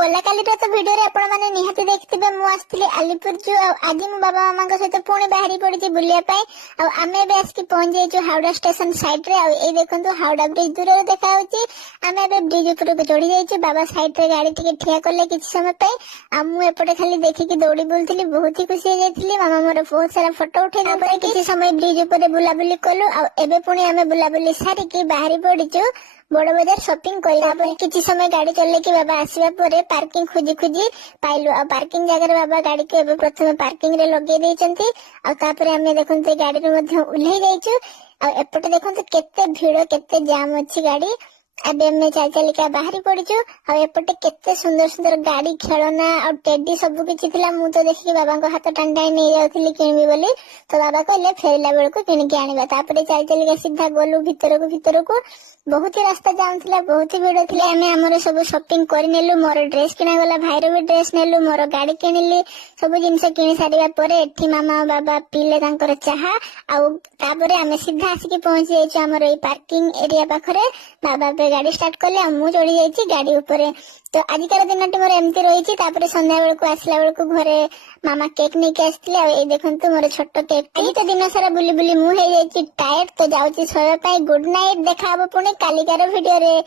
गलाकाली तो वीडियो रे आपण माने निहाती देखिथिबे मु आस्थिली आलीपुर जू आज मो बाबा मामा सहित पुणी बाहरी पड़ी बुलिया आमे बे आसकी पहुंच जाइछु हावड़ा स्टेशन साइड रे ए देखंतु हावड़ा ब्रिज दूर रे देखा होची आमे बे ब्रिज ऊपर को चढ़ी जाइछु बाबा साइड रे गाड़ी टिके ठिया करले किछ समय पे आ मु एपटे खाली देखि कि दौड़ी बोलथिली बहुत ही खुशी हो जाइथिली मामा मोर बहुत सारा फोटो उठे तापर किछ समय ब्रिज ऊपर बुला बुली कलु आ एबे पुणी आमे बुला बुली सारी की बाहरी पड़ीछु बड़ बजार शॉपिंग कर किसी समय गाड़ी चल कि बाबा आसवा पर पार्किंग खोजी खोजी पाइलु आ पार्किंग जगह बाबा गाड़ी को एबे प्रथम पार्किंग रे लगे देइचंती आ तापर हमें देखंते गाड़ी रे मध्य उल्हे जाइछु आ एपटे देखंते केते भीड़ केते जाम अछि गाड़ी अबे हमें चल चलिका बाहरी पड़ीछु आ एपटे केते सुंदर सुंदर गाड़ी खेलना और टेडी सब किछि थिला मु तो देखि बाबा को हाथ टांडाई नै जाउथिली किनबी बोली तो बाबा कहले फेरला बेल को किन के आनिबा तापर चल चलिका सीधा गोलु भीतर को बहुत ही रास्ता जाम थिला बहुत ही भीड़ थिला हमें हमरे सब शॉपिंग कर नेलु मोर ड्रेस किना गला भाईरो भी ड्रेस नेलु मोर गाड़ी किनिली सब जिंस किनि सारिबा परे एठी मामा बाबा पीले तांकर चाहा आ तापर हमें सीधा आसिक पहुंच जाइछु हमर ए पार्किंग एरिया पाखरे बाबा पे गाड़ी स्टार्ट कले मु चढ़ी जाइछि गाड़ी ऊपर तो आजिकार दिन मोर एमती रही तापर संध्या बेल को आसला बेल को घरे मामा केक नहीं आसते आ देखंतु मोर छोट केक आज तो दिन सारा बुली बुली मु हो जाइछि टायर्ड तो जाउछि सोया पाई गुड नाइट देखा हबो पुणी कालिकार वीडियो रे।